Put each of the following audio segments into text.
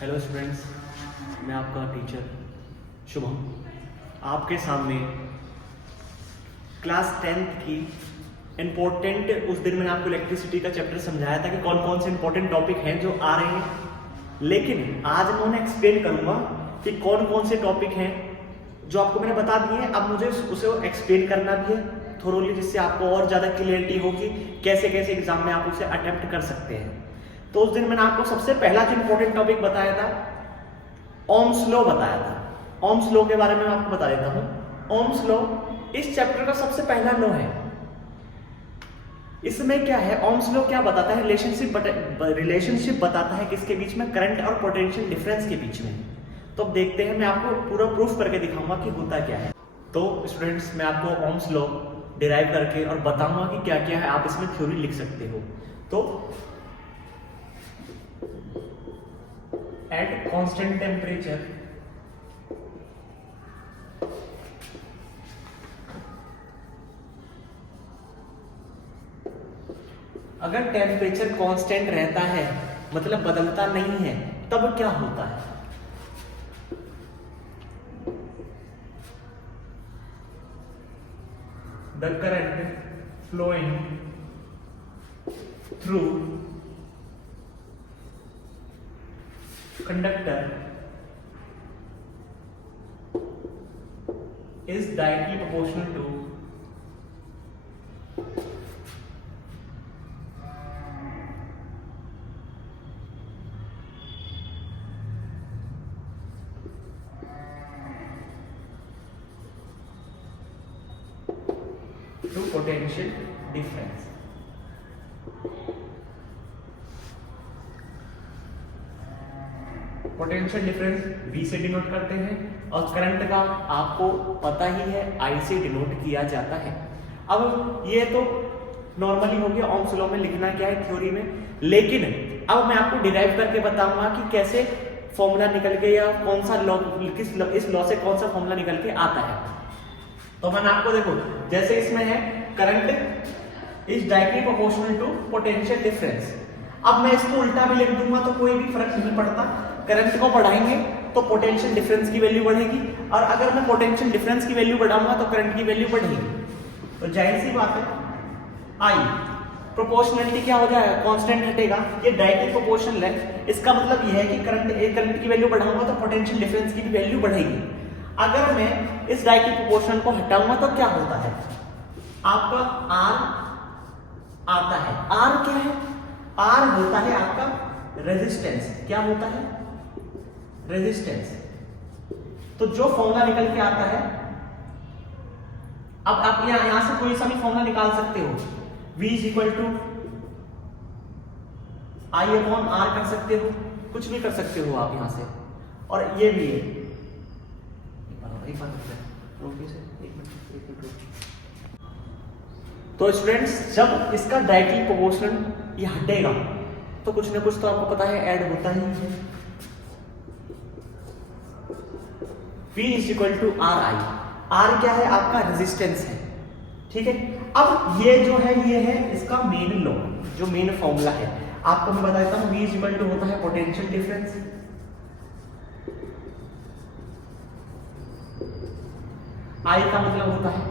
Hello students, मैं आपका teacher Shubham आपके सामने क्लास 10th की इम्पोर्टेंट, उस दिन मैंने आपको इलेक्ट्रिसिटी का चैप्टर समझाया था कि कौन कौन से इंपॉर्टेंट टॉपिक हैं जो आ रहे हैं। लेकिन आज मैं उन्हें एक्सप्लेन करूंगा कि कौन कौन से टॉपिक हैं जो आपको मैंने बता दिए हैं। अब मुझे उसे एक्सप्लेन करना भी है थोरोली, जिससे आपको और ज़्यादा क्लियरिटी होगी कैसे कैसे एग्जाम में आप उसे अटेम्प्ट कर सकते हैं। तो उस दिन मैंने आपको सबसे पहला जो इंपॉर्टेंट टॉपिक बताया था, ओम्स लॉ बताया था। ओम्स लॉ के बारे में मैं आपको बता देता हूं। ओम्स लॉ इस चैप्टर का सबसे पहला लॉ है। इसमें क्या है, ओम्स लॉ क्या बताता है? रिलेशनशिप बताता है किसके बीच में? करंट और पोटेंशियल डिफरेंस के बीच में। तो अब देखते हैं, मैं आपको पूरा प्रूफ करके दिखाऊंगा कि होता क्या है। तो स्टूडेंट्स, मैं आपको ओम्स लॉ डिराइव करके और बताऊंगा कि क्या क्या है, आप इसमें थ्योरी लिख सकते हो। तो at constant temperature अगर टेम्परेचर कांस्टेंट रहता है, मतलब बदलता नहीं है, तब क्या होता है? The current flowing through conductor is directly proportional to potential difference। Potential difference V से डिनोट करते हैं और करंट का आपको पता ही है I से डिनोट किया जाता है। अब ये तो नॉर्मली हो गया ओम्स लॉ में लिखना क्या है थ्योरी में, लेकिन अब मैं आपको डिराइव करके बताऊंगा कि कैसे फॉर्मूला निकल के, या कौन सा लॉ, इस लॉ से कौन सा फॉर्मूला निकल के आता है। तो मैंने आपको देखो, जैसे इसमें है current is directly proportional to potential difference. अब मैं इसको उल्टा भी लिख दूंगा तो कोई भी फर्क नहीं पड़ता। करंट को बढ़ाएंगे तो पोटेंशियल डिफरेंस की वैल्यू बढ़ेगी, और अगर मैं पोटेंशियल डिफरेंस की वैल्यू बढ़ाऊंगा तो करंट की वैल्यू बढ़ेगी। तो जाहिर सी बात है, आई प्रोपोर्शनलिटी क्या हो जाएगा? कांस्टेंट हटेगा, ये डायरेक्टली प्रोपोर्शनल है। इसका मतलब यह है कि करंट की वैल्यू बढ़ाऊंगा तो पोटेंशियल डिफरेंस की भी वैल्यू बढ़ेगी। अगर मैं इस डायरेक्टली प्रोपोर्शनल को हटाऊंगा तो क्या होता है? आपका आर आता है। आर क्या है? आर होता है आपका रेजिस्टेंस। क्या होता है? रेजिस्टेंस। तो जो फॉर्मूला निकल के आता है, अब आप यहां से कोई सा भी फॉर्मूला निकाल सकते हो। V is equal to I upon R कर सकते हो, कुछ भी कर सकते हो आप यहां से। और ये भी है, एक मिनट। तो स्टूडेंट्स, जब इसका डायरेक्टली प्रोपोर्शनल ये हटेगा तो कुछ ना कुछ तो आपको पता है ऐड होता ही है। V is equal to R I. R क्या है? आपका रेजिस्टेंस है, ठीक है। अब ये जो है, ये है इसका मेन लॉ, जो मेन फॉर्मूला है। आपको मैं बता देता हूं, V इज इक्वल टू होता है पोटेंशियल डिफरेंस, I का मतलब होता है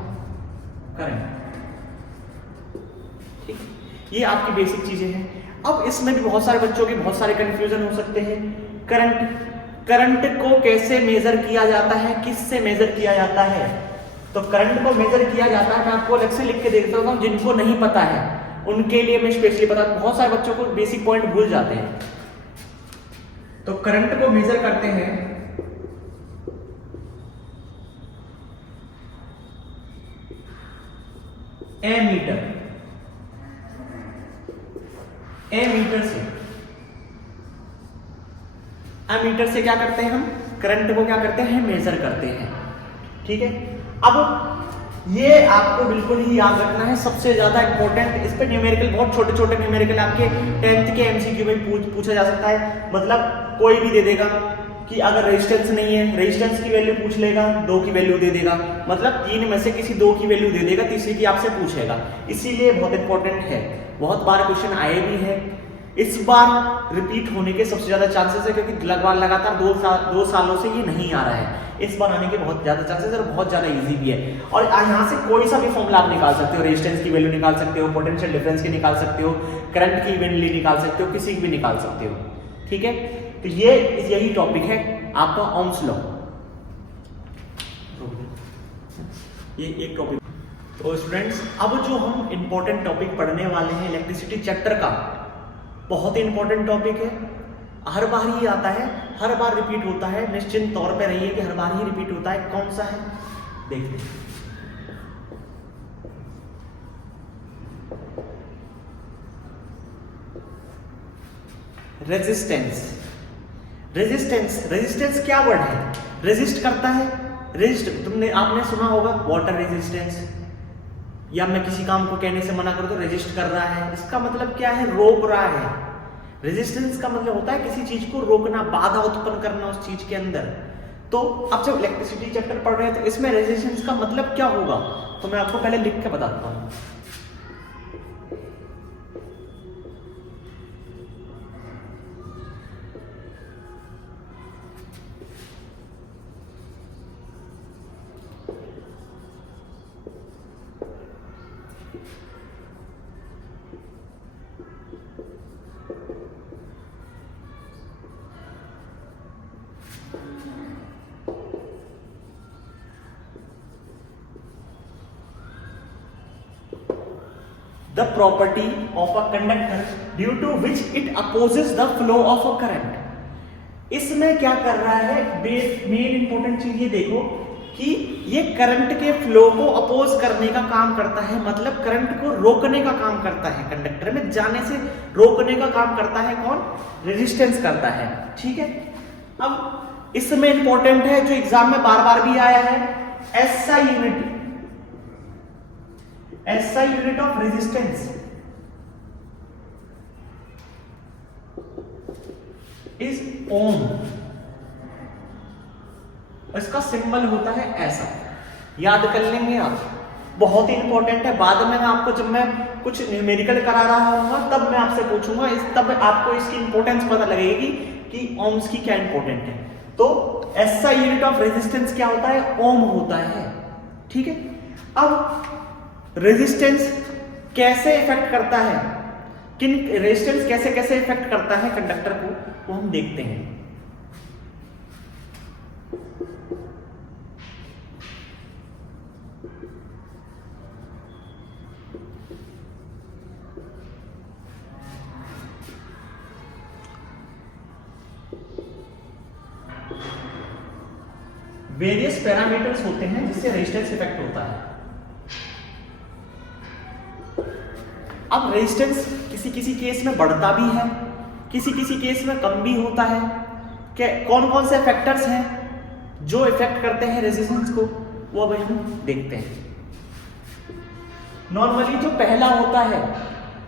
करंट, ठीक। ये आपकी बेसिक चीजें हैं। अब इसमें भी बहुत सारे बच्चों के बहुत सारे कंफ्यूजन हो सकते हैं। करंट को कैसे मेजर किया जाता है, किससे मेजर किया जाता है? तो करंट को मेजर किया जाता है, मैं आपको अलग से लिख के दे देता हूं, जिनको नहीं पता है उनके लिए मैं स्पेशली बता। बहुत सारे बच्चों को बेसिक पॉइंट भूल जाते हैं। तो करंट को मेजर करते हैं एमीटर से क्या करते हैं हम? करंट को क्या करते हैं? मेजर करते हैं, ठीक है। अब ये आपको बिल्कुल ही याद रखना है, सबसे ज्यादा इंपॉर्टेंट। इस पे न्यूमेरिकल, बहुत छोटे छोटे न्यूमेरिकल आपके 10th के एमसीक्यू में पूछा जा सकता है। मतलब कोई भी दे देगा कि अगर रेजिस्टेंस नहीं है, रेजिस्टेंस की वैल्यू पूछ लेगा, 2 की वैल्यू दे देगा, मतलब 3 में से किसी 2 की वैल्यू दे देगा, तीसरी की आपसे पूछेगा। इसीलिए बहुत इंपॉर्टेंट है, बहुत बार क्वेश्चन आए भी है। इस बार रिपीट होने के सबसे ज्यादा चांसेस है, क्योंकि लगातार 2 सालों से ये नहीं आ रहा है। इस बार आने के बहुत ज्यादा चांसेस है और बहुत ज्यादा इजी भी है। और यहाँ से कोई सा भी फॉर्मूला आप निकाल सकते हो, रेजिस्टेंस की वैल्यू निकाल सकते हो, पोटेंशियल डिफरेंस की निकाल सकते हो, करंट की वैल्यू निकाल सकते हो, किसी की भी निकाल सकते हो। ठीक है, तो यही टॉपिक है आपका ओम्स लॉ। ये एक टॉपिक। तो स्टूडेंट्स, अब जो हम इंपॉर्टेंट टॉपिक पढ़ने वाले हैं इलेक्ट्रिसिटी चैप्टर का, बहुत ही इंपॉर्टेंट टॉपिक है, हर बार ही आता है, हर बार रिपीट होता है, निश्चिंत तौर पे रहिए कि हर बार ही रिपीट होता है। कौन सा है देखते हैं। रेजिस्टेंस। रेजिस्टेंस क्या वर्ड है? रेजिस्ट करता है। आपने सुना होगा वाटर रेजिस्टेंस, या मैं किसी काम को कहने से मना करूं तो रेजिस्ट कर रहा है, इसका मतलब क्या है? रोक रहा है। रेजिस्टेंस का मतलब होता है किसी चीज को रोकना, बाधा उत्पन्न करना उस चीज के अंदर। तो अब जब इलेक्ट्रिसिटी चैप्टर पढ़ रहे हैं तो इसमें रेजिस्टेंस का मतलब क्या होगा, तो मैं आपको पहले लिख के बताता हूं। The property of a conductor due to which it opposes the flow of a current। इसमें क्या कर रहा है, मेन इंपॉर्टेंट चीज ये देखो कि ये करंट के फ्लो को अपोज करने का काम करता है, मतलब करंट को रोकने का काम करता है, कंडक्टर में जाने से रोकने का काम करता है कौन? रेजिस्टेंस करता है। ठीक है, अब इसमें इंपॉर्टेंट है जो एग्जाम में बार बार भी आया है, SI unit, SI unit of resistance is ohm. इसका सिंबल होता है ऐसा, याद कर लेंगे आप, बहुत ही इंपॉर्टेंट है। बाद में आपको जब मैं कुछ न्यूमेरिकल करा रहा हूँ तब मैं आपसे पूछूंगा, तब आपको इसकी इंपॉर्टेंस पता लगेगी कि ओम्स की क्या इंपॉर्टेंट है। तो SI यूनिट ऑफ रेजिस्टेंस क्या होता है? ओम होता है। ठीक है, अब रेजिस्टेंस कैसे इफेक्ट करता है, रेजिस्टेंस कैसे कैसे इफेक्ट करता है कंडक्टर को, वो हम देखते हैं। वेरियस पैरामीटर्स होते हैं जिससे रेजिस्टेंस इफेक्ट होता है। अब रेजिस्टेंस किसी किसी केस में बढ़ता भी है, किसी किसी केस में कम भी होता है। क्या कौन कौन से फैक्टर्स हैं जो इफेक्ट करते हैं रेजिस्टेंस को, वो अब हम देखते हैं। नॉर्मली जो पहला होता है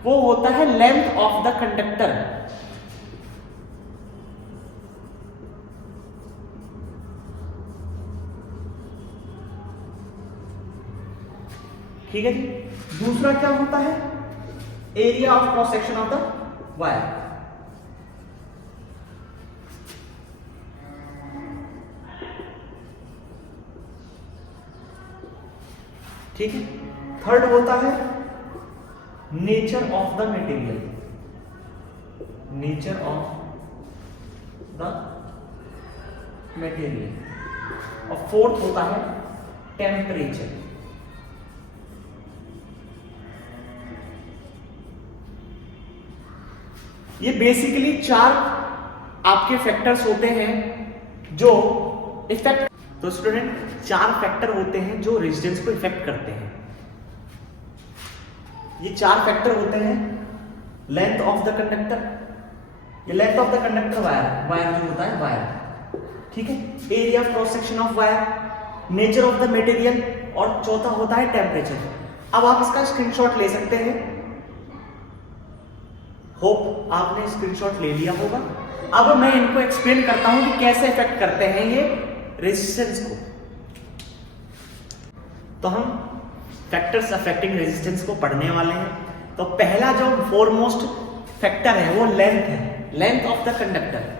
वो होता है लेंथ ऑफ द कंडक्टर। ठीक है जी, दूसरा क्या होता है? Area of cross section of the wire. ठीक है, थर्ड होता है nature of the material, nature of the material, और फोर्थ होता है टेम्परेचर। ये बेसिकली 4 आपके फैक्टर्स होते हैं जो इफेक्ट, तो स्टूडेंट 4 फैक्टर होते हैं जो रेजिस्टेंस को इफेक्ट करते हैं। ये 4 फैक्टर होते हैं, लेंथ ऑफ द कंडक्टर, ये length of the conductor wire जो होता है वायर, ठीक है, area of cross section of wire, nature of the material, और चौथा होता है टेम्परेचर। अब आप इसका स्क्रीनशॉट ले सकते हैं, होप आपने स्क्रीनशॉट ले लिया होगा। अब मैं इनको एक्सप्लेन करता हूं कि कैसे इफेक्ट करते हैं ये रेजिस्टेंस को। तो हम फैक्टर्स अफेक्टिंग रेजिस्टेंस को पढ़ने वाले हैं। तो पहला जो फोरमोस्ट फैक्टर है वो लेंथ है, length of the conductor.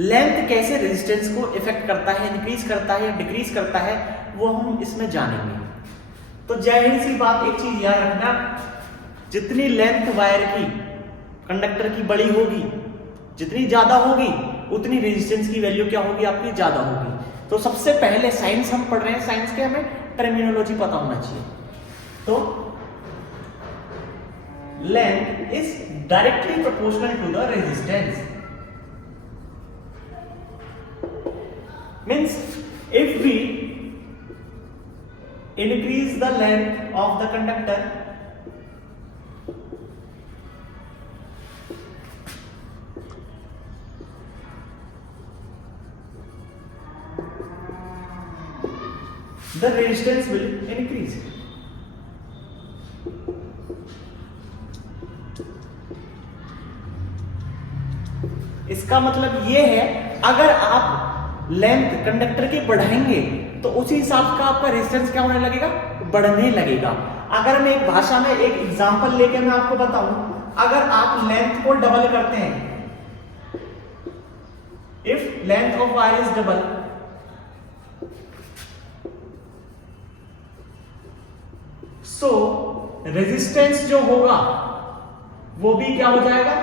Length कैसे रेजिस्टेंस को इफेक्ट करता है, इंक्रीज करता है या डिक्रीज करता है, वो हम इसमें जानेंगे। तो जाहिर सी बात, एक चीज याद रखना, जितनी लेंथ वायर की कंडक्टर की बड़ी होगी, जितनी ज्यादा होगी, उतनी रेजिस्टेंस की वैल्यू क्या होगी, आपकी ज्यादा होगी। तो सबसे पहले साइंस हम पढ़ रहे हैं, साइंस के हमें टर्मिनोलॉजी पता होना चाहिए। तो length is directly proportional to the resistance. Means if we increase the length of the conductor, the resistance will increase. इसका मतलब ये है, अगर आप लेंथ कंडक्टर की बढ़ाएंगे तो उसी हिसाब का आपका रेजिस्टेंस क्या होने लगेगा, बढ़ने लगेगा। अगर मैं एक भाषा में एक एग्जांपल लेके मैं आपको बताऊं, अगर आप लेंथ को डबल करते हैं, if length of wire is double, so resistance जो होगा वो भी क्या हो जाएगा,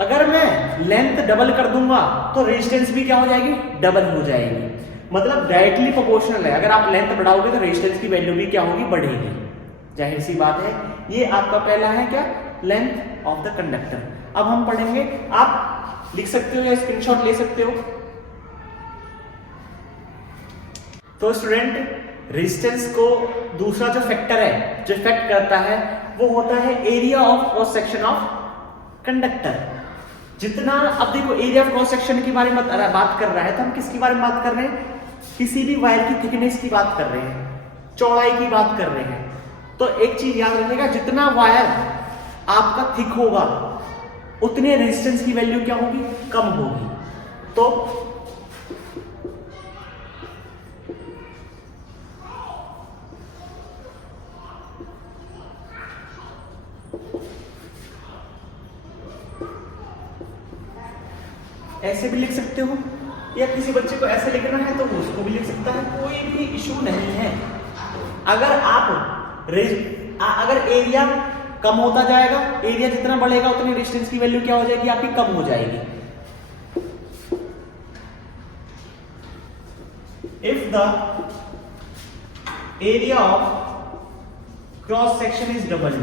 अगर मैं लेंथ डबल कर दूंगा तो रेजिस्टेंस भी क्या हो जाएगी, डबल हो जाएगी। मतलब डायरेक्टली प्रोपोर्शनल है, अगर आप लेंथ बढ़ाओगे तो रेजिस्टेंस की वैल्यू भी क्या होगी, बढ़ेगी। जाहिर सी बात है। ये आपका पहला है क्या, लेंथ ऑफ द कंडक्टर। अब हम पढ़ेंगे, आप लिख सकते हो या स्क्रीनशॉट ले सकते हो। तो स्टूडेंट, रेजिस्टेंस को दूसरा जो फैक्टर है जो इफेक्ट करता है वो होता है area of cross section of conductor. जितना, अब देखो, एरिया ऑफ क्रॉस सेक्शन के बारे में बात कर रहा है, तो हम किसके बारे में बात कर रहे हैं, किसी भी वायर की थिकनेस की बात कर रहे हैं, चौड़ाई की बात कर रहे हैं। तो एक चीज याद रखिएगा, जितना वायर आपका थिक होगा उतने रेजिस्टेंस की वैल्यू क्या होगी, कम होगी। तो ऐसे भी लिख सकते हो, या किसी बच्चे को ऐसे लिखना है तो वो उसको भी लिख सकता है, कोई भी इशू नहीं है। अगर आप अगर एरिया कम होता जाएगा, एरिया जितना बढ़ेगा उतनी रेजिस्टेंस की वैल्यू क्या हो जाएगी, आपकी कम हो जाएगी। If the area of cross section is double,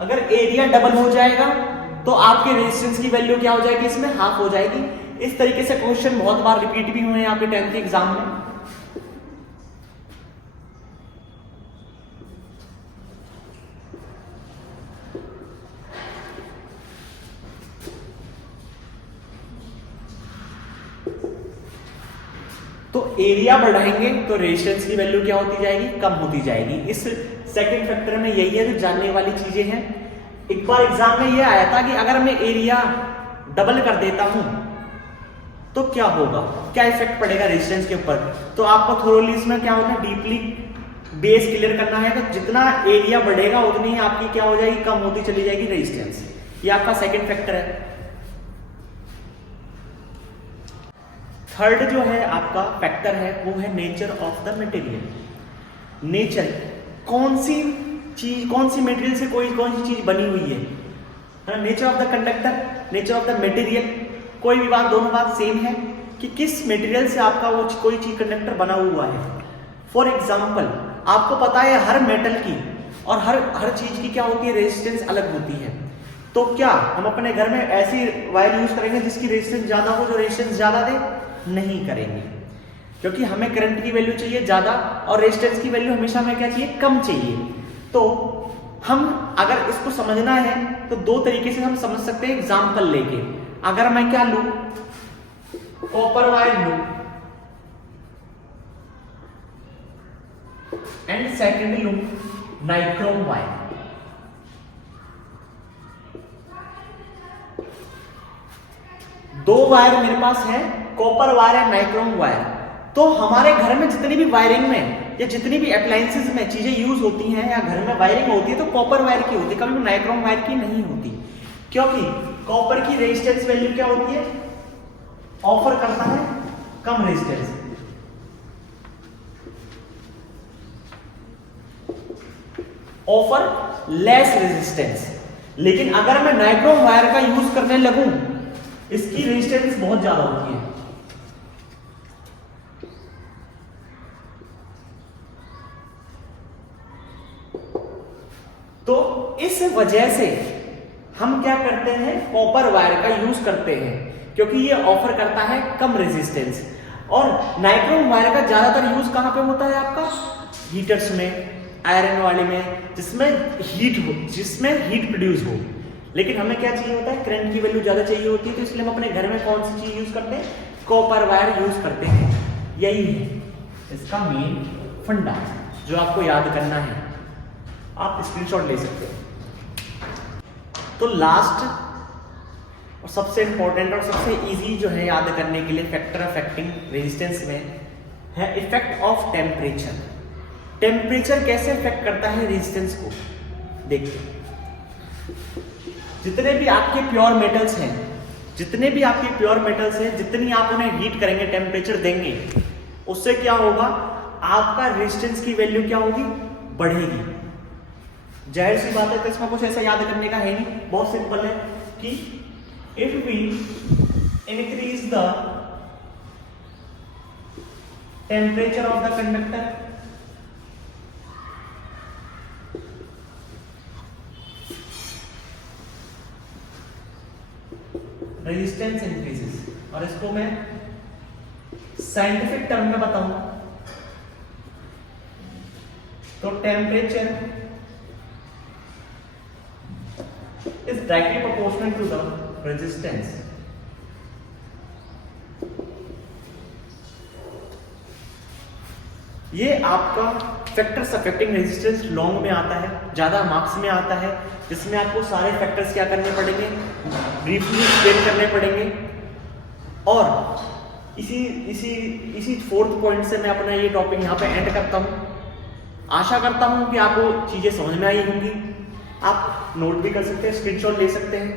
अगर एरिया डबल हो जाएगा तो आपके रेजिस्टेंस की वैल्यू क्या हो जाएगी, इसमें हाफ हो जाएगी। इस तरीके से क्वेश्चन बहुत बार रिपीट भी हुए हैं आपके 10th के एग्जाम में। तो एरिया बढ़ाएंगे तो रेजिस्टेंस की वैल्यू क्या होती जाएगी, कम होती जाएगी। इस सेकंड फैक्टर में यही है जो जानने वाली चीजें हैं। एक बार एग्जाम में यह आया था कि अगर मैं एरिया डबल कर देता हूं तो क्या होगा, क्या इफेक्ट पड़ेगा रेजिस्टेंस के ऊपर। तो आपको थोरोली इसमें क्या होता है, डीपली बेस क्लियर करना है। तो जितना एरिया बढ़ेगा उतनी ही आपकी क्या हो जाएगी, कम होती चली जाएगी रेजिस्टेंस। ये आपका सेकंड फैक्टर है। थर्ड जो है आपका फैक्टर है वो है nature of the material. Nature, कौन सी चीज, कौन सी मटेरियल से कौन सी चीज बनी हुई है। Nature of the conductor, nature of the material, कोई भी बात, दोनों बात सेम है कि किस मटेरियल से आपका वो कोई चीज कंडक्टर बना हुआ है। फॉर एग्जाम्पल, आपको पता है हर मेटल की और हर चीज की क्या होती है, रेजिस्टेंस अलग होती है। तो क्या हम अपने घर में ऐसी वायर यूज करेंगे जिसकी रेजिस्टेंस ज्यादा हो, जो रेजिस्टेंस ज्यादा दे? नहीं करेंगे, क्योंकि हमें करंट की वैल्यू चाहिए ज्यादा और रेजिस्टेंस की वैल्यू हमेशा हमें क्या चाहिए, कम चाहिए। तो हम अगर इसको समझना है तो दो तरीके से हम समझ सकते हैं एग्जाम्पल लेके। अगर मैं क्या लूं, कॉपर वायर लूं एंड सेकेंड लूं नाइक्रोम वायर। दो वायर मेरे पास है, कॉपर वायर है, नाइक्रोम वायर। तो हमारे घर में जितनी भी वायरिंग में या जितनी भी अप्लायंसेस में चीजें यूज होती हैं या घर में वायरिंग होती है तो कॉपर वायर की होती है, कभी भी नाइक्रोम वायर की नहीं होती। क्योंकि कॉपर की रेजिस्टेंस वैल्यू क्या होती है, ऑफर करता है कम रेजिस्टेंस, ऑफर लेस रेजिस्टेंस। लेकिन अगर मैं नाइक्रोम वायर का यूज करने लगूं, इसकी रेजिस्टेंस बहुत ज्यादा होती है। तो इस वजह से हम क्या करते हैं, कॉपर वायर का यूज करते हैं, क्योंकि ये ऑफर करता है कम रेजिस्टेंस। और नाइक्रोम वायर का ज्यादातर यूज कहां पे होता है आपका, हीटर्स में, आयरन वाले में, जिसमें हीट हो, जिसमें हीट प्रोड्यूस हो। लेकिन हमें क्या चाहिए होता है, करंट की वैल्यू ज्यादा चाहिए होती है, तो इसलिए हम अपने घर में कौन सी चीज यूज करते हैं, कॉपर वायर यूज करते हैं। यही है इसका मेन फंडा जो आपको याद करना है। आप स्क्रीनशॉट ले सकते हो। तो लास्ट और सबसे इंपॉर्टेंट और सबसे इजी जो है याद करने के लिए फैक्टर अफेक्टिंग रेजिस्टेंस में है इफेक्ट ऑफ टेम्परेचर। टेम्परेचर कैसे इफेक्ट करता है रेजिस्टेंस को, देखिए। जितने भी आपके प्योर मेटल्स हैं, जितने भी आपके प्योर मेटल्स हैं, जितनी आप उन्हें हीट करेंगे, टेम्परेचर देंगे, उससे क्या होगा, आपका रेजिस्टेंस की वैल्यू क्या होगी, बढ़ेगी। जाहिर सी बात है, तो इसमें कुछ ऐसा याद करने का है नहीं, बहुत सिंपल है कि if we increase the temperature of the conductor, resistance increases. और इसको मैं साइंटिफिक टर्म में बताऊंगा तो temperature is directly proportional to the resistance। ये आपका फैक्टर्स अफेक्टिंग रेजिस्टेंस लॉन्ग में आता है, ज्यादा मार्क्स में आता है, जिसमें आपको सारे फैक्टर्स क्या करने पड़ेंगे, ब्रीफली एक्सप्लेन करने पड़ेंगे। और इसी फोर्थ पॉइंट से मैं अपना ये टॉपिक यहाँ पे एंड करता हूँ। आशा करता हूँ कि आपको चीजें समझ में आई होंगी। आप नोट भी कर सकते हैं, स्क्रीनशॉट ले सकते हैं।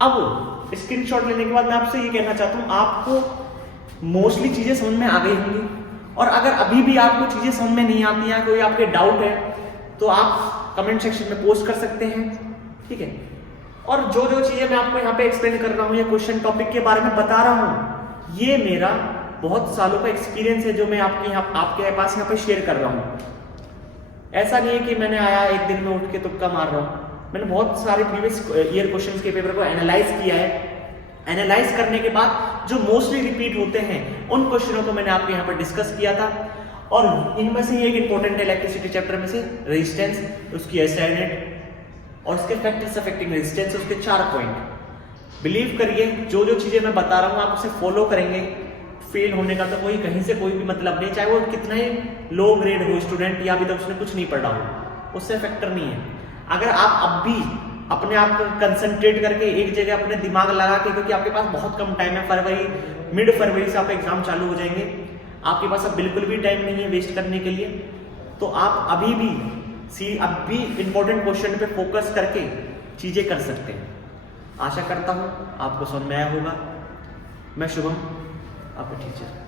अब स्क्रीनशॉट लेने के बाद मैं आपसे ये कहना चाहता हूं, आपको मोस्टली चीजें समझ में आ गई होंगी। और अगर अभी भी आपको चीजें समझ में नहीं आती हैं, कोई आपके डाउट है, तो आप कमेंट सेक्शन में पोस्ट कर सकते हैं, ठीक है। और जो जो चीजें मैं आपको यहाँ पे एक्सप्लेन कर रहा हूँ, ये क्वेश्चन टॉपिक के बारे में बता रहा हूँ, ये मेरा बहुत सालों का एक्सपीरियंस है जो मैं आपके पास यहाँ पे शेयर कर रहा हूँ। ऐसा नहीं है कि मैंने आया एक दिन में उठ के तुक्का मार रहा हूँ। मैंने बहुत सारे प्रीवियस ईयर क्वेश्चंस के पेपर को एनालाइज किया है। एनालाइज करने के बाद जो मोस्टली रिपीट होते हैं उन क्वेश्चनों को मैंने आपके यहाँ पर डिस्कस किया था। और इनमें से एक इंपॉर्टेंट है इलेक्ट्रिसिटी चैप्टर में से रेजिस्टेंस, उसकी SI यूनिट और उसके फैक्टर्स अफेक्टिंग रेजिस्टेंस, उसके 4 पॉइंट। बिलीव करिए, जो जो चीजें मैं बता रहा हूँ आप उसे फॉलो करेंगे, फेल होने का तो कहीं से कोई भी मतलब नहीं, चाहे वो कितना ही लो ग्रेड हो स्टूडेंट या अभी तक उसने कुछ नहीं पढ़ा हो, उससे फैक्टर नहीं है। अगर आप अब भी अपने आप को कंसंट्रेट करके एक जगह अपने दिमाग लगा के, क्योंकि आपके पास बहुत कम टाइम है, फरवरी मिड फरवरी से आप एग्जाम चालू हो जाएंगे, आपके पास अब बिल्कुल भी टाइम नहीं है वेस्ट करने के लिए, तो आप अभी भी इंपॉर्टेंट क्वेश्चन पे फोकस करके चीजें कर सकते हैं। आशा करता हूं आपको समझ में आया होगा। मैं शुभम, आपका टीचर।